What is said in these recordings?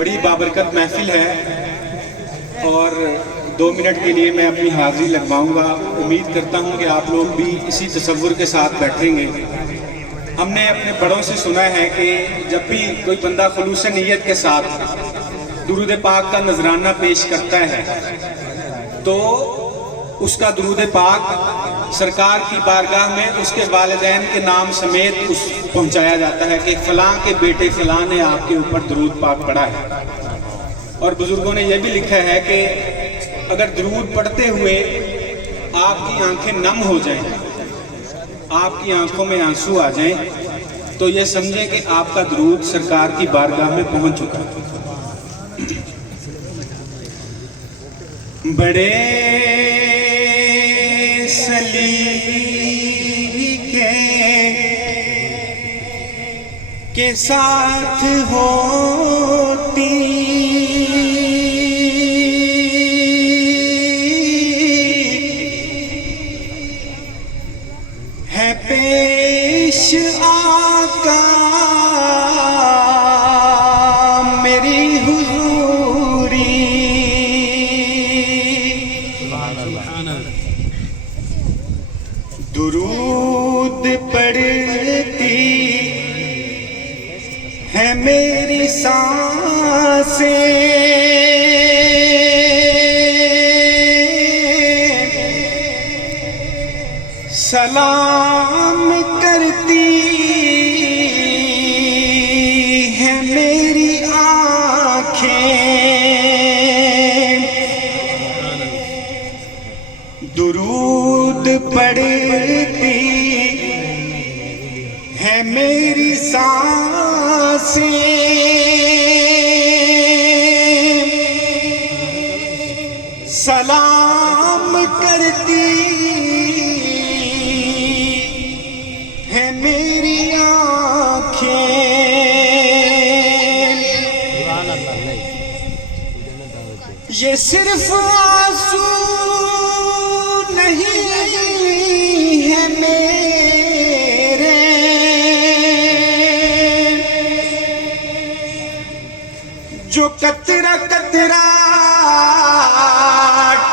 بڑی بابرکت محفل ہے اور 2 منٹ کے لیے میں اپنی حاضری لگواؤں گا۔ امید کرتا ہوں کہ آپ لوگ بھی اسی تصور کے ساتھ بیٹھیں گے۔ ہم نے اپنے بڑوں سے سنا ہے کہ جب بھی کوئی بندہ خلوص نیت کے ساتھ درود پاک کا نذرانہ پیش کرتا ہے تو اس کا درود پاک سرکار کی بارگاہ میں اس کے والدین کے نام سمیت پہنچایا جاتا ہے کہ فلاں کے بیٹے فلاں نے آپ کے اوپر درود پاک پڑھا ہے۔ اور بزرگوں نے یہ بھی لکھا ہے کہ اگر درود پڑھتے ہوئے آپ کی آنکھیں نم ہو جائیں، آپ کی آنکھوں میں آنسو آ جائیں، تو یہ سمجھیں کہ آپ کا درود سرکار کی بارگاہ میں پہنچ چکا ہے۔ بڑے کے ساتھ ہوتی ہے پیش آقا میری حضوری، درود پڑھتی ہے میری سانسیں، سلام کرتی ہے میری آنکھیں، درود پڑھتی ہے میری سانسیں، سلام کرتی ہے میری آنکھیں۔ یہ صرف آنسو نہیں ہے میرے، جو قطرہ قطرہ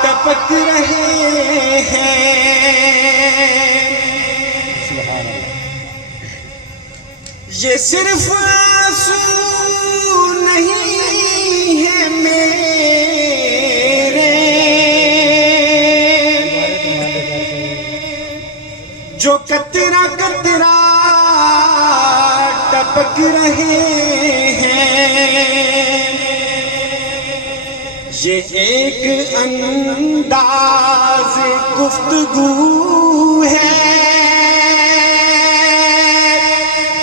ٹپک رہے ہیں، یہ صرف آنسو نہیں ہے میرے، جو قطرہ قطرہ ٹپک رہے ہیں، یہ ایک انداز گفتگو ہے،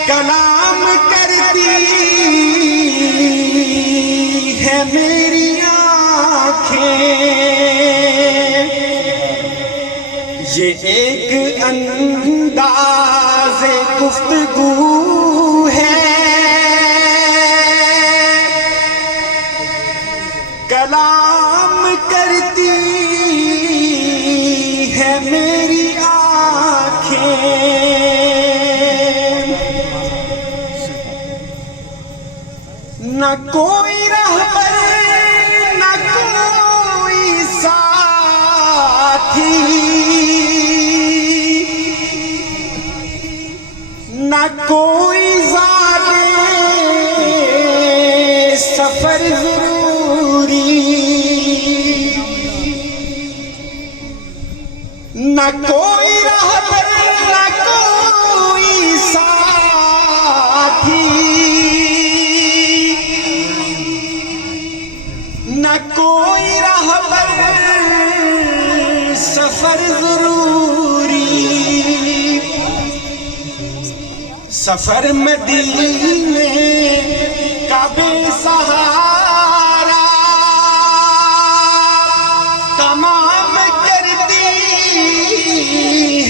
کلام کرتی ہے میری آنکھیں، یہ ایک انداز گفتگو ہے، کلام کرتی ہے میری آنکھیں۔ نہ کوئی رہبر نہ کوئی ساتھی، نہ کوئی زادِ سفر ضروری، نہ کوئی رہبر نہ کوئی ساتھی، نہ کوئی رہبر سفر ضروری، سفر مدینے کا بے سہارا تمام کرتی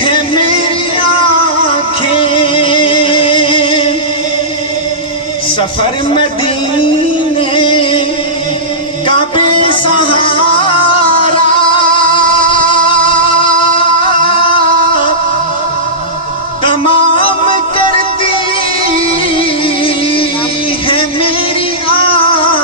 ہے میری آنکھیں، سفر میں